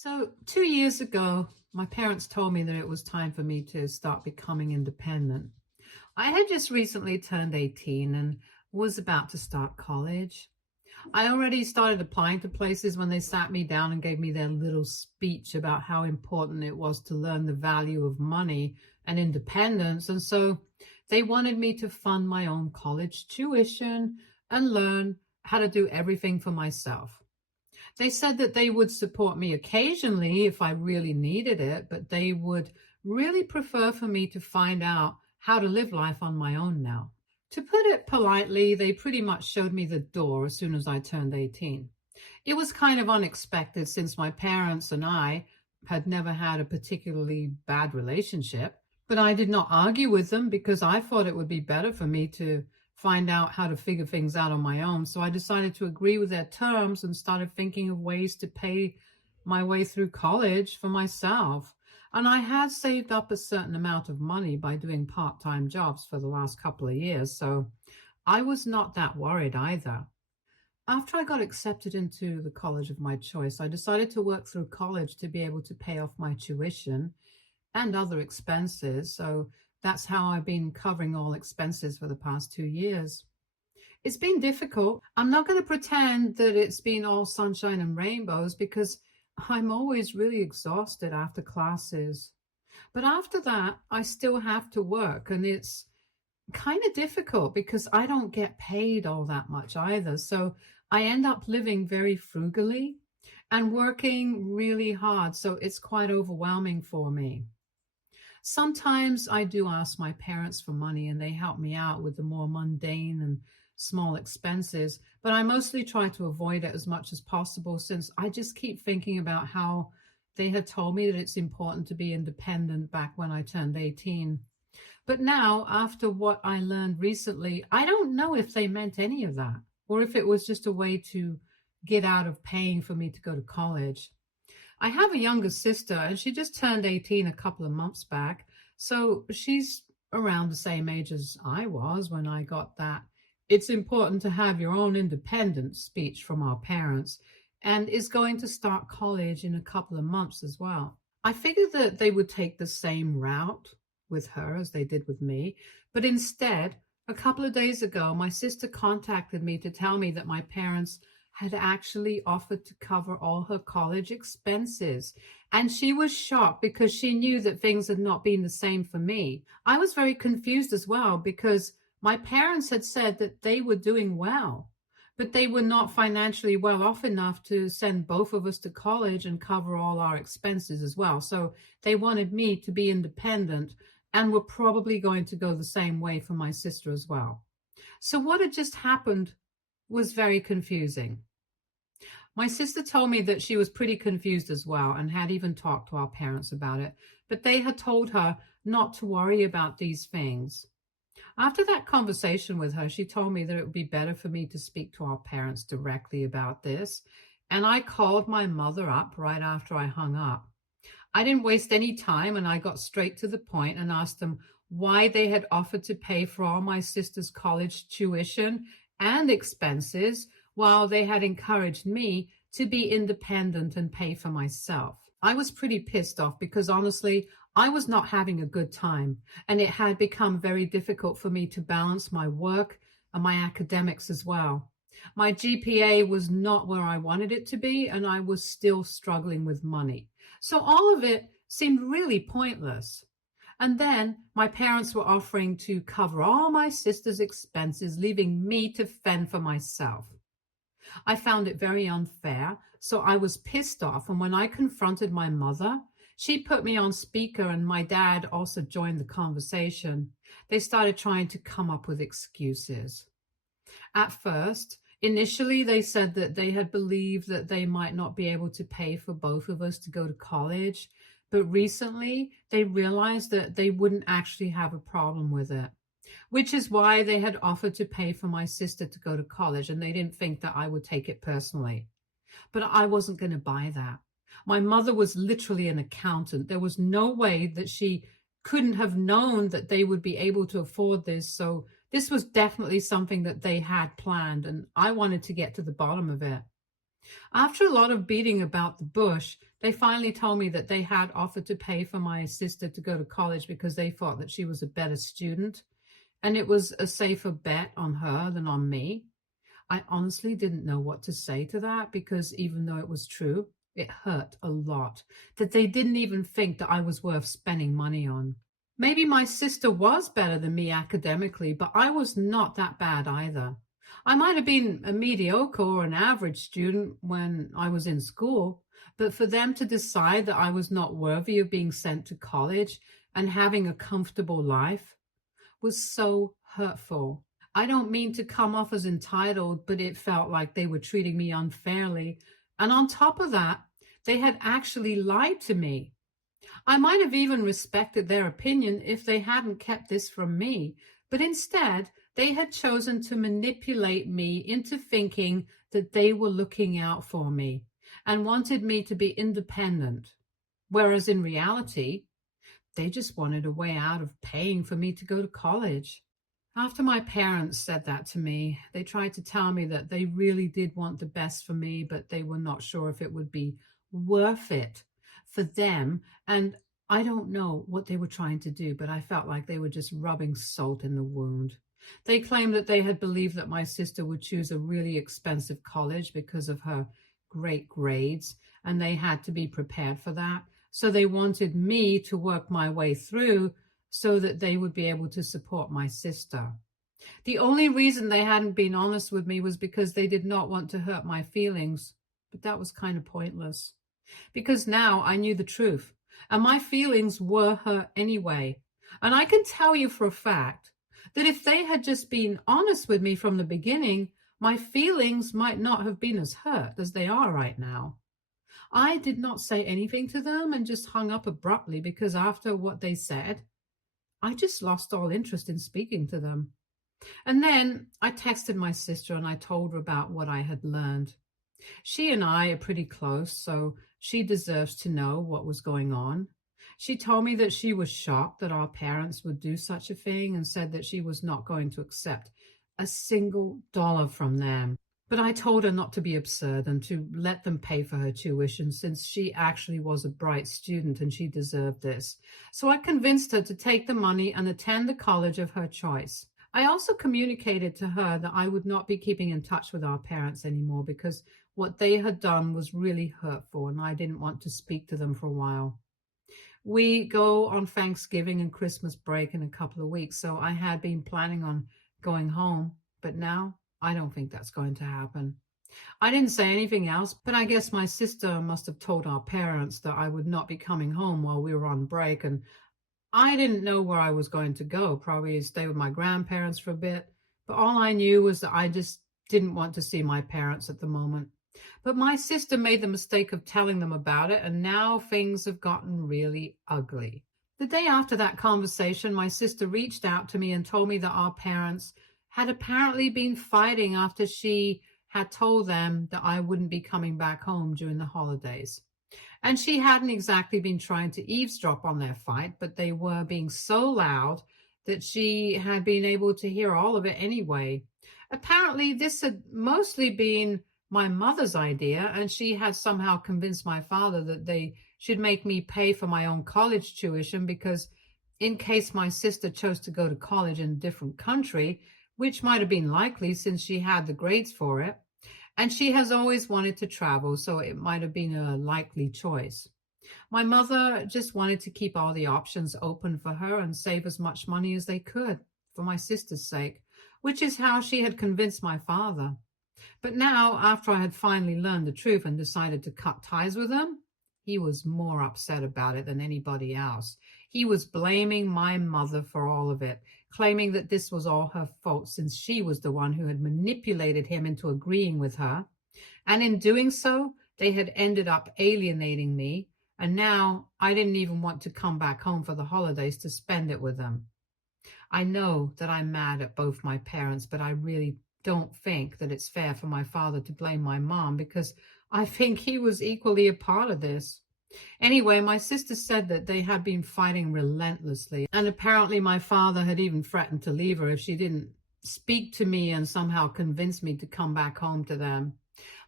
So, 2 years ago, my parents told me that it was time for me to start becoming independent. I had just recently turned 18 and was about to start college. I already started applying to places when they sat me down and gave me their little speech about how important it was to learn the value of money and independence. And so they wanted me to fund my own college tuition and learn how to do everything for myself. They said that they would support me occasionally if I really needed it, but they would really prefer for me to find out how to live life on my own now. To put it politely, they pretty much showed me the door as soon as I turned 18. It was kind of unexpected since my parents and I had never had a particularly bad relationship, but I did not argue with them because I thought it would be better for me to find out how to figure things out on my own. So I decided to agree with their terms and started thinking of ways to pay my way through college for myself. And I had saved up a certain amount of money by doing part-time jobs for the last couple of years. So I was not that worried either. After I got accepted into the college of my choice, I decided to work through college to be able to pay off my tuition and other expenses. So that's how I've been covering all expenses for the past 2 years. It's been difficult. I'm not going to pretend that it's been all sunshine and rainbows because I'm always really exhausted after classes. But after that, I still have to work, and it's kind of difficult because I don't get paid all that much either. So I end up living very frugally and working really hard. So it's quite overwhelming for me. Sometimes I do ask my parents for money and they help me out with the more mundane and small expenses, but I mostly try to avoid it as much as possible since I just keep thinking about how they had told me that it's important to be independent back when I turned 18. But now, after what I learned recently, I don't know if they meant any of that or if it was just a way to get out of paying for me to go to college. I have a younger sister and she just turned 18 a couple of months back. So she's around the same age as I was when I got that. It's important to have your own independence speech from our parents and is going to start college in a couple of months as well. I figured that they would take the same route with her as they did with me, but instead, a couple of days ago, my sister contacted me to tell me that my parents had actually offered to cover all her college expenses. And she was shocked because she knew that things had not been the same for me. I was very confused as well because my parents had said that they were doing well, but they were not financially well off enough to send both of us to college and cover all our expenses as well. So they wanted me to be independent and were probably going to go the same way for my sister as well. So what had just happened was very confusing. My sister told me that she was pretty confused as well and had even talked to our parents about it, but they had told her not to worry about these things. After that conversation with her, she told me that it would be better for me to speak to our parents directly about this, and I called my mother up right after I hung up. I didn't waste any time and I got straight to the point and asked them why they had offered to pay for all my sister's college tuition and expenses while they had encouraged me to be independent and pay for myself. I was pretty pissed off because honestly, I was not having a good time and it had become very difficult for me to balance my work and my academics as well. My GPA was not where I wanted it to be and I was still struggling with money. So all of it seemed really pointless. And then my parents were offering to cover all my sister's expenses, leaving me to fend for myself. I found it very unfair, so I was pissed off. And when I confronted my mother, she put me on speaker and my dad also joined the conversation. They started trying to come up with excuses. At first, initially, they said that they had believed that they might not be able to pay for both of us to go to college. But recently, they realized that they wouldn't actually have a problem with it, which is why they had offered to pay for my sister to go to college, and they didn't think that I would take it personally. But I wasn't going to buy that. My mother was literally an accountant. There was no way that she couldn't have known that they would be able to afford this. So this was definitely something that they had planned, and I wanted to get to the bottom of it. After a lot of beating about the bush, they finally told me that they had offered to pay for my sister to go to college because they thought that she was a better student and it was a safer bet on her than on me. I honestly didn't know what to say to that because even though it was true, it hurt a lot that they didn't even think that I was worth spending money on. Maybe my sister was better than me academically, but I was not that bad either. I might have been a mediocre or an average student when I was in school, but for them to decide that I was not worthy of being sent to college and having a comfortable life was so hurtful. I don't mean to come off as entitled, but it felt like they were treating me unfairly. And on top of that, they had actually lied to me. I might have even respected their opinion if they hadn't kept this from me, but instead, they had chosen to manipulate me into thinking that they were looking out for me and wanted me to be independent, whereas in reality, they just wanted a way out of paying for me to go to college. After my parents said that to me, they tried to tell me that they really did want the best for me, but they were not sure if it would be worth it for them. And I don't know what they were trying to do, but I felt like they were just rubbing salt in the wound. They claimed that they had believed that my sister would choose a really expensive college because of her great grades, and they had to be prepared for that. So they wanted me to work my way through so that they would be able to support my sister. The only reason they hadn't been honest with me was because they did not want to hurt my feelings, but that was kind of pointless because now I knew the truth and my feelings were hurt anyway. And I can tell you for a fact that if they had just been honest with me from the beginning, my feelings might not have been as hurt as they are right now. I did not say anything to them and just hung up abruptly because after what they said, I just lost all interest in speaking to them. And then I texted my sister and I told her about what I had learned. She and I are pretty close, so she deserves to know what was going on. She told me that she was shocked that our parents would do such a thing and said that she was not going to accept a single dollar from them. But I told her not to be absurd and to let them pay for her tuition since she actually was a bright student and she deserved this. So I convinced her to take the money and attend the college of her choice. I also communicated to her that I would not be keeping in touch with our parents anymore because what they had done was really hurtful and I didn't want to speak to them for a while. We go on Thanksgiving and Christmas break in a couple of weeks, so I had been planning on going home, but now I don't think that's going to happen. I didn't say anything else, but I guess my sister must have told our parents that I would not be coming home while we were on break, and I didn't know where I was going to go, probably stay with my grandparents for a bit, but all I knew was that I just didn't want to see my parents at the moment. But my sister made the mistake of telling them about it, and now things have gotten really ugly. The day after that conversation, my sister reached out to me and told me that our parents had apparently been fighting after she had told them that I wouldn't be coming back home during the holidays. And she hadn't exactly been trying to eavesdrop on their fight, but they were being so loud that she had been able to hear all of it anyway. Apparently, this had mostly been my mother's idea, and she had somehow convinced my father that they should make me pay for my own college tuition because in case my sister chose to go to college in a different country, which might have been likely since she had the grades for it, and she has always wanted to travel, so it might have been a likely choice. My mother just wanted to keep all the options open for her and save as much money as they could for my sister's sake, which is how she had convinced my father. But now, after I had finally learned the truth and decided to cut ties with him, he was more upset about it than anybody else. He was blaming my mother for all of it, claiming that this was all her fault since she was the one who had manipulated him into agreeing with her. And in doing so, they had ended up alienating me, and now I didn't even want to come back home for the holidays to spend it with them. I know that I'm mad at both my parents, but I really don't think that it's fair for my father to blame my mom because I think he was equally a part of this. Anyway, my sister said that they had been fighting relentlessly, and apparently my father had even threatened to leave her if she didn't speak to me and somehow convince me to come back home to them.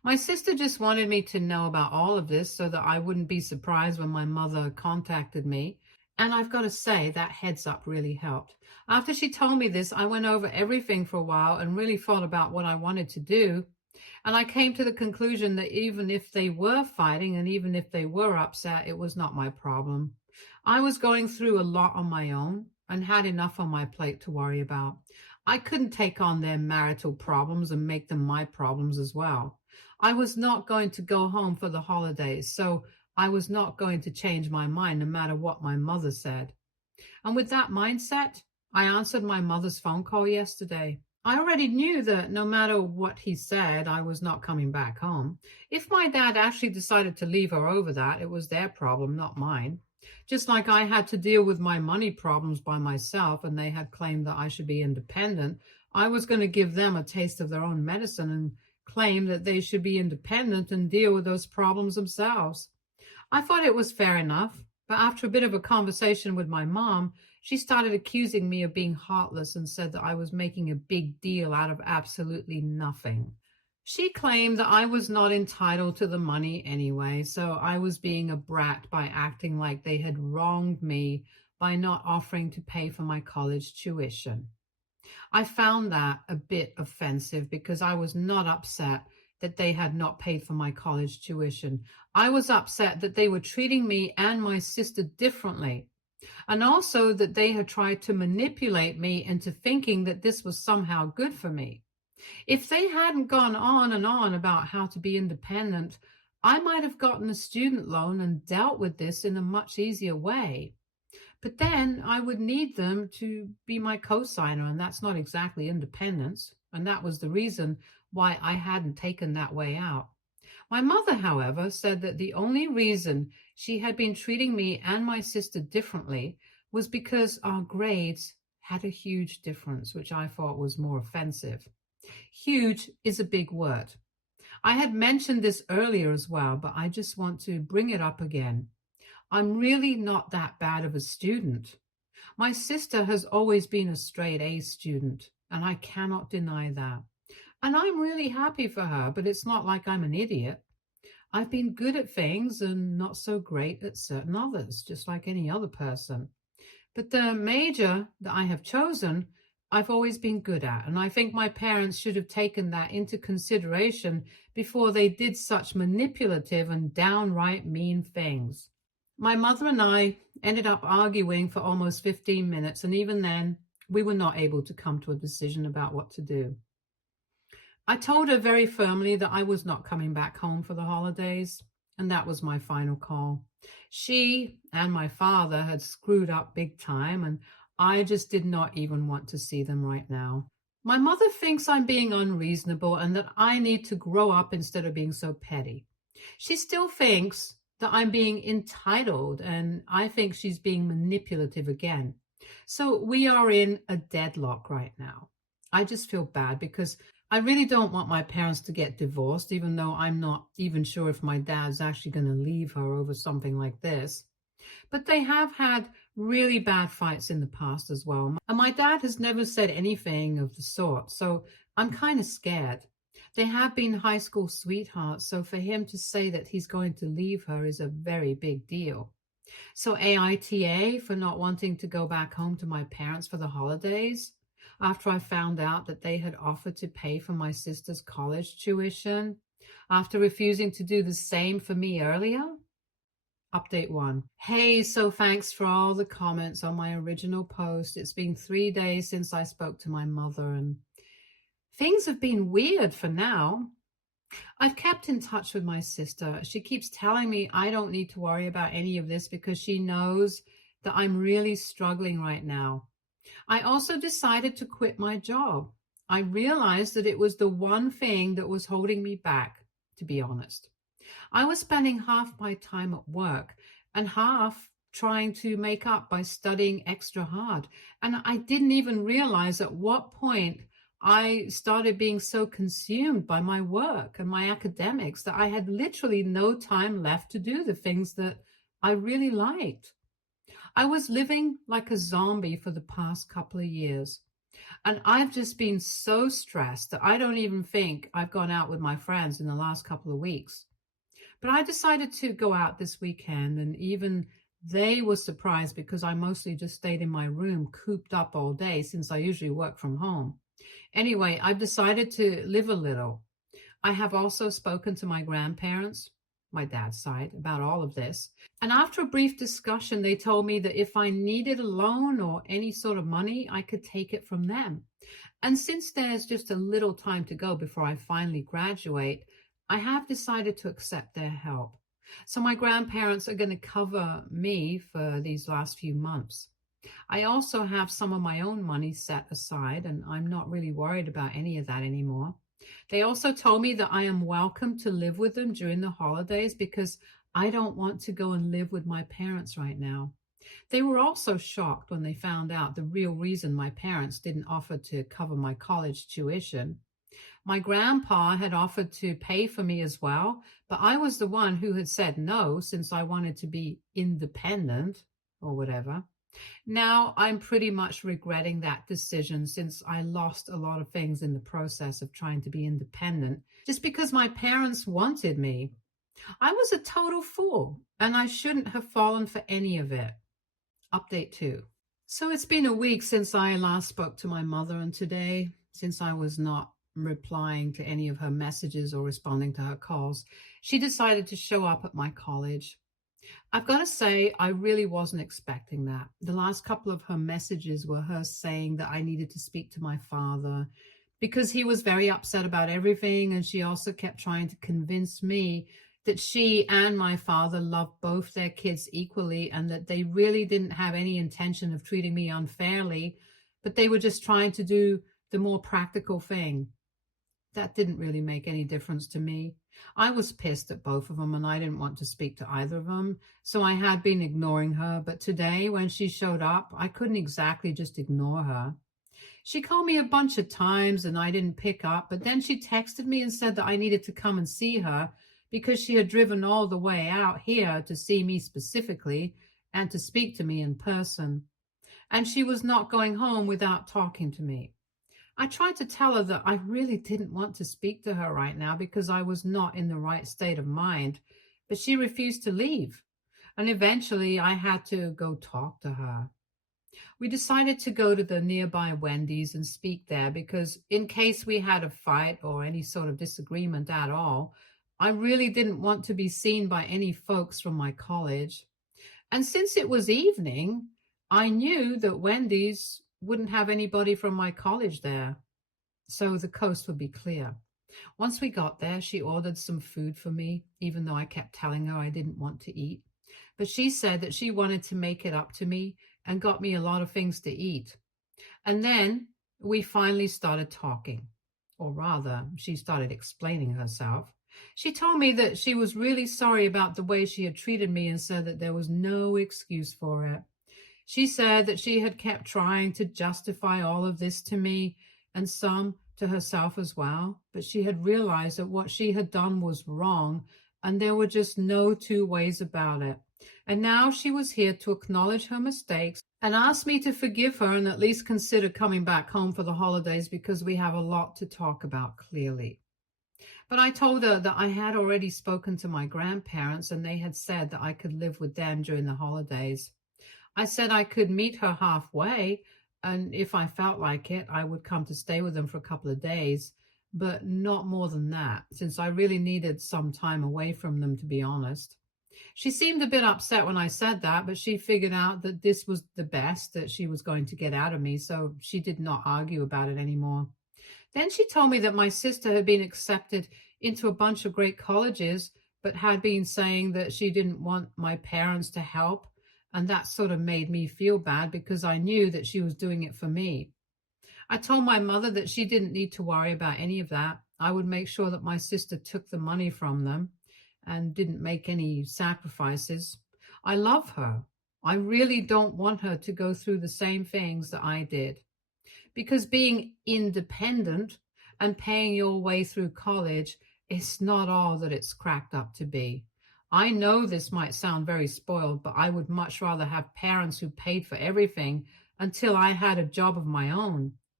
My sister just wanted me to know about all of this so that I wouldn't be surprised when my mother contacted me. And I've got to say, that heads up really helped. After she told me this, I went over everything for a while and really thought about what I wanted to do. And I came to the conclusion that even if they were fighting and even if they were upset, it was not my problem. I was going through a lot on my own and had enough on my plate to worry about. I couldn't take on their marital problems and make them my problems as well. I was not going to go home for the holidays, so I was not going to change my mind no matter what my mother said. And with that mindset, I answered my mother's phone call yesterday. I already knew that no matter what he said, I was not coming back home. If my dad actually decided to leave her over that, it was their problem, not mine. Just like I had to deal with my money problems by myself and they had claimed that I should be independent, I was going to give them a taste of their own medicine and claim that they should be independent and deal with those problems themselves. I thought it was fair enough, but after a bit of a conversation with my mom, she started accusing me of being heartless and said that I was making a big deal out of absolutely nothing. She claimed that I was not entitled to the money anyway, so I was being a brat by acting like they had wronged me by not offering to pay for my college tuition. I found that a bit offensive because I was not upset that they had not paid for my college tuition. I was upset that they were treating me and my sister differently, and also that they had tried to manipulate me into thinking that this was somehow good for me. If they hadn't gone on and on about how to be independent, I might have gotten a student loan and dealt with this in a much easier way. But then I would need them to be my co-signer, and that's not exactly independence. And that was the reason why I hadn't taken that way out. My mother, however, said that the only reason she had been treating me and my sister differently was because our grades had a huge difference, which I thought was more offensive. Huge is a big word. I had mentioned this earlier as well, but I just want to bring it up again. I'm really not that bad of a student. My sister has always been a straight A student, and I cannot deny that. And I'm really happy for her, but it's not like I'm an idiot. I've been good at things and not so great at certain others, just like any other person. But the major that I have chosen, I've always been good at, and I think my parents should have taken that into consideration before they did such manipulative and downright mean things. My mother and I ended up arguing for almost 15 minutes, and even then, we were not able to come to a decision about what to do. I told her very firmly that I was not coming back home for the holidays, and that was my final call. She and my father had screwed up big time, and I just did not even want to see them right now. My mother thinks I'm being unreasonable and that I need to grow up instead of being so petty. She still thinks that I'm being entitled, and I think she's being manipulative again. So we are in a deadlock right now. I just feel bad because I really don't want my parents to get divorced, even though I'm not even sure if my dad's actually going to leave her over something like this. But they have had really bad fights in the past as well. And my dad has never said anything of the sort, so I'm kind of scared. They have been high school sweethearts, so for him to say that he's going to leave her is a very big deal. So AITA for not wanting to go back home to my parents for the holidays after I found out that they had offered to pay for my sister's college tuition, after refusing to do the same for me earlier. Update 1. Hey, so thanks for all the comments on my original post. It's been 3 days since I spoke to my mother, and things have been weird for now. I've kept in touch with my sister. She keeps telling me I don't need to worry about any of this because she knows that I'm really struggling right now. I also decided to quit my job. I realized that it was the one thing that was holding me back, to be honest. I was spending half my time at work and half trying to make up by studying extra hard. And I didn't even realize at what point I started being so consumed by my work and my academics that I had literally no time left to do the things that I really liked. I was living like a zombie for the past couple of years. And I've just been so stressed that I don't even think I've gone out with my friends in the last couple of weeks. But I decided to go out this weekend, and even they were surprised because I mostly just stayed in my room, cooped up all day since I usually work from home. Anyway, I've decided to live a little. I have also spoken to my grandparents, my dad's side, about all of this. And after a brief discussion, they told me that if I needed a loan or any sort of money, I could take it from them. And since there's just a little time to go before I finally graduate, I have decided to accept their help. So my grandparents are going to cover me for these last few months. I also have some of my own money set aside, and I'm not really worried about any of that anymore. They also told me that I am welcome to live with them during the holidays because I don't want to go and live with my parents right now. They were also shocked when they found out the real reason my parents didn't offer to cover my college tuition. My grandpa had offered to pay for me as well, but I was the one who had said no since I wanted to be independent or whatever. Now I'm pretty much regretting that decision since I lost a lot of things in the process of trying to be independent just because my parents wanted me. I was a total fool and I shouldn't have fallen for any of it. Update 2. So it's been a week since I last spoke to my mother, and today, since I was not replying to any of her messages or responding to her calls, she decided to show up at my college. I've got to say, I really wasn't expecting that. The last couple of her messages were her saying that I needed to speak to my father because he was very upset about everything, and she also kept trying to convince me that she and my father loved both their kids equally and that they really didn't have any intention of treating me unfairly, but they were just trying to do the more practical thing. That didn't really make any difference to me. I was pissed at both of them and I didn't want to speak to either of them, so I had been ignoring her, but today when she showed up, I couldn't exactly just ignore her. She called me a bunch of times and I didn't pick up, but then she texted me and said that I needed to come and see her because she had driven all the way out here to see me specifically and to speak to me in person. And she was not going home without talking to me. I tried to tell her that I really didn't want to speak to her right now because I was not in the right state of mind, but she refused to leave. And eventually I had to go talk to her. We decided to go to the nearby Wendy's and speak there because in case we had a fight or any sort of disagreement at all, I really didn't want to be seen by any folks from my college. And since it was evening, I knew that Wendy's wouldn't have anybody from my college there, so the coast would be clear. Once we got there, she ordered some food for me, even though I kept telling her I didn't want to eat. But she said that she wanted to make it up to me and got me a lot of things to eat. And then we finally started talking, or rather, she started explaining herself. She told me that she was really sorry about the way she had treated me and said that there was no excuse for it. She said that she had kept trying to justify all of this to me and some to herself as well, but she had realized that what she had done was wrong and there were just no two ways about it. And now she was here to acknowledge her mistakes and ask me to forgive her and at least consider coming back home for the holidays because we have a lot to talk about clearly. But I told her that I had already spoken to my grandparents and they had said that I could live with them during the holidays. I said I could meet her halfway, and if I felt like it, I would come to stay with them for a couple of days, but not more than that, since I really needed some time away from them, to be honest. She seemed a bit upset when I said that, but she figured out that this was the best that she was going to get out of me, so she did not argue about it anymore. Then she told me that my sister had been accepted into a bunch of great colleges, but had been saying that she didn't want my parents to help, and that sort of made me feel bad because I knew that she was doing it for me. I told my mother that she didn't need to worry about any of that. I would make sure that my sister took the money from them and didn't make any sacrifices. I love her. I really don't want her to go through the same things that I did. Because being independent and paying your way through college is not all that it's cracked up to be. I know this might sound very spoiled, but I would much rather have parents who paid for everything until I had a job of my own.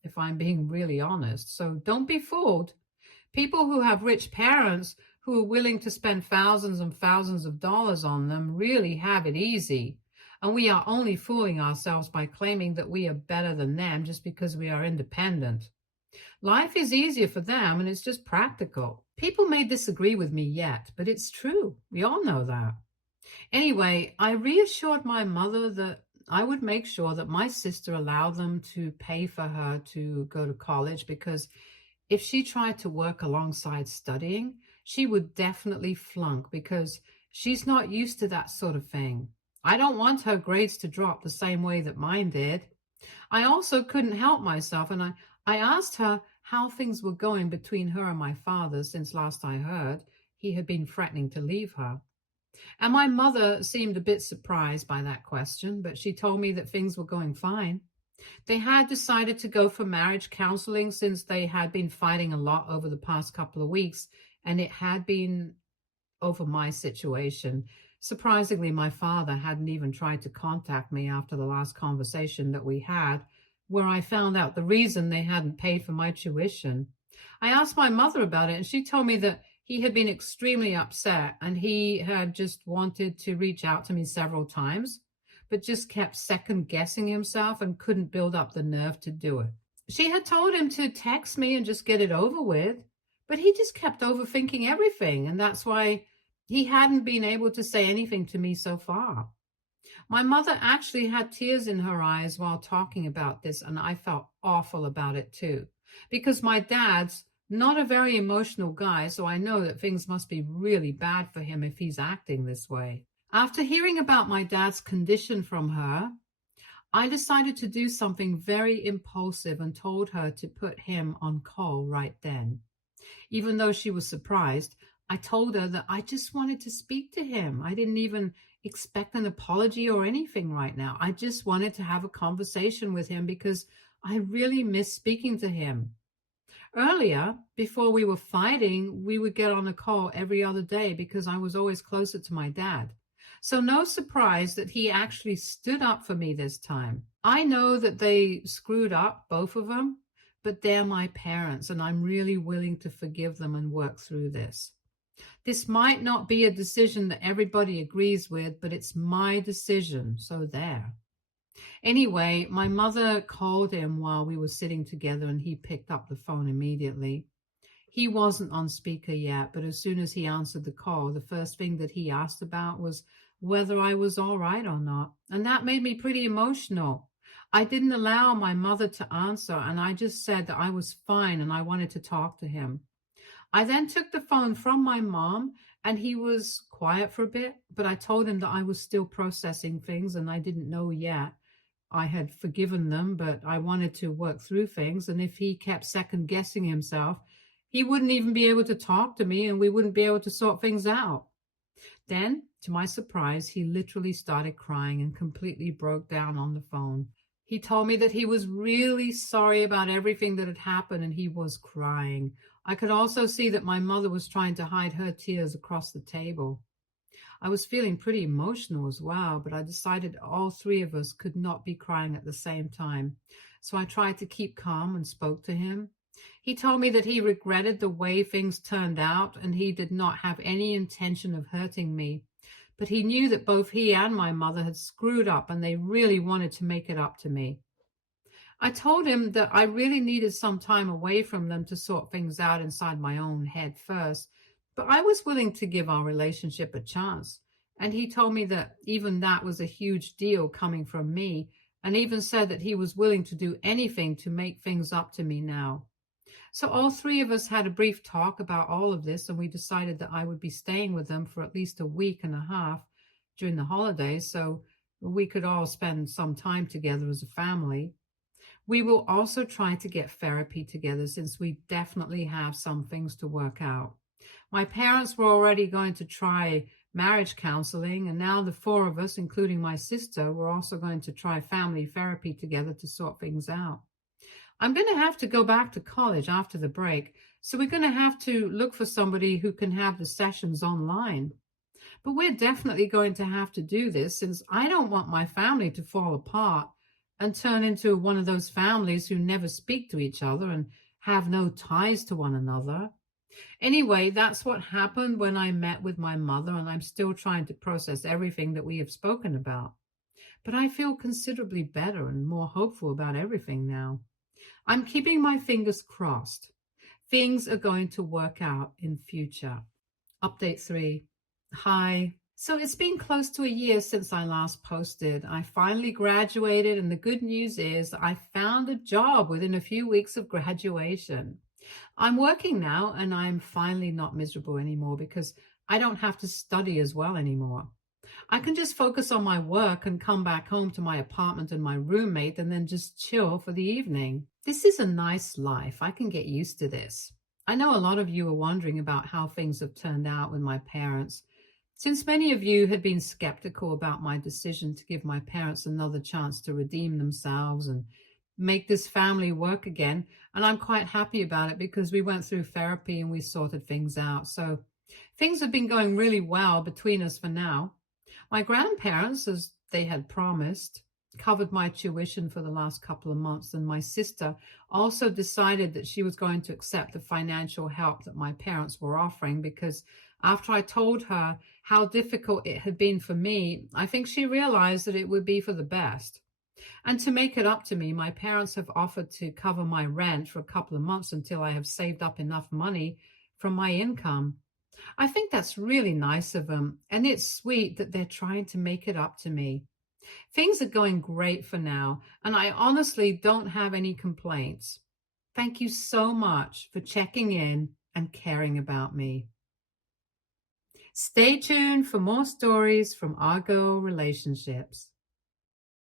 if I'm being really honest. So don't be fooled. People who have rich parents who are willing to spend thousands and thousands of dollars on them really have it easy. And we are only fooling ourselves by claiming that we are better than them just because we are independent. Life is easier for them and it's just practical. People may disagree with me yet, but it's true. We all know that. Anyway, I reassured my mother that I would make sure that my sister allowed them to pay for her to go to college because if she tried to work alongside studying, she would definitely flunk because she's not used to that sort of thing. I don't want her grades to drop the same way that mine did. I also couldn't help myself, and I asked her how things were going between her and my father since last I heard he had been threatening to leave her. And my mother seemed a bit surprised by that question, but she told me that things were going fine. They had decided to go for marriage counseling since they had been fighting a lot over the past couple of weeks, and it had been over my situation. Surprisingly, my father hadn't even tried to contact me after the last conversation that we had, where I found out the reason they hadn't paid for my tuition. I asked my mother about it, and she told me that he had been extremely upset and he had just wanted to reach out to me several times, but just kept second guessing himself and couldn't build up the nerve to do it. She had told him to text me and just get it over with, but he just kept overthinking everything, and that's why he hadn't been able to say anything to me so far. My mother actually had tears in her eyes while talking about this, and I felt awful about it too, because my dad's not a very emotional guy, so I know that things must be really bad for him if he's acting this way. After hearing about my dad's condition from her, I decided to do something very impulsive and told her to put him on call right then. Even though she was surprised, I told her that I just wanted to speak to him. I didn't even expect an apology or anything right now. I just wanted to have a conversation with him because I really miss speaking to him. Earlier, before we were fighting, we would get on a call every other day because I was always closer to my dad. So no surprise that he actually stood up for me this time. I know that they screwed up, both of them, but they're my parents and I'm really willing to forgive them and work through this. This might not be a decision that everybody agrees with, but it's my decision, so there. Anyway, my mother called him while we were sitting together and he picked up the phone immediately. He wasn't on speaker yet, but as soon as he answered the call, the first thing that he asked about was whether I was all right or not. And that made me pretty emotional. I didn't allow my mother to answer, and I just said that I was fine and I wanted to talk to him. I then took the phone from my mom, and he was quiet for a bit, but I told him that I was still processing things and I didn't know yet. I had forgiven them, but I wanted to work through things, and if he kept second guessing himself, he wouldn't even be able to talk to me and we wouldn't be able to sort things out. Then, to my surprise, he literally started crying and completely broke down on the phone. He told me that he was really sorry about everything that had happened and he was crying. I could also see that my mother was trying to hide her tears across the table. I was feeling pretty emotional as well, but I decided all three of us could not be crying at the same time. So I tried to keep calm and spoke to him. He told me that he regretted the way things turned out and he did not have any intention of hurting me. But he knew that both he and my mother had screwed up and they really wanted to make it up to me. I told him that I really needed some time away from them to sort things out inside my own head first, but I was willing to give our relationship a chance. And he told me that even that was a huge deal coming from me, and even said that he was willing to do anything to make things up to me now. So all three of us had a brief talk about all of this, and we decided that I would be staying with them for at least a week and a half during the holidays so we could all spend some time together as a family. We will also try to get therapy together since we definitely have some things to work out. My parents were already going to try marriage counseling, and now the four of us, including my sister, were also going to try family therapy together to sort things out. I'm going to have to go back to college after the break, so we're going to have to look for somebody who can have the sessions online. But we're definitely going to have to do this since I don't want my family to fall apart and turn into one of those families who never speak to each other and have no ties to one another. Anyway, that's what happened when I met with my mother, and I'm still trying to process everything that we have spoken about. But I feel considerably better and more hopeful about everything now. I'm keeping my fingers crossed. Things are going to work out in future. Update 3. Hi. So it's been close to a year since I last posted. I finally graduated, and the good news is I found a job within a few weeks of graduation. I'm working now, and I'm finally not miserable anymore because I don't have to study as well anymore. I can just focus on my work and come back home to my apartment and my roommate and then just chill for the evening. This is a nice life. I can get used to this. I know a lot of you are wondering about how things have turned out with my parents. Since many of you had been skeptical about my decision to give my parents another chance to redeem themselves and make this family work again, and I'm quite happy about it because we went through therapy and we sorted things out. So things have been going really well between us for now. My grandparents, as they had promised, covered my tuition for the last couple of months, and my sister also decided that she was going to accept the financial help that my parents were offering because after I told her how difficult it had been for me, I think she realized that it would be for the best. And to make it up to me, my parents have offered to cover my rent for a couple of months until I have saved up enough money from my income. I think that's really nice of them, and it's sweet that they're trying to make it up to me. Things are going great for now, and I honestly don't have any complaints. Thank you so much for checking in and caring about me. Stay tuned for more stories from Argo Relationships.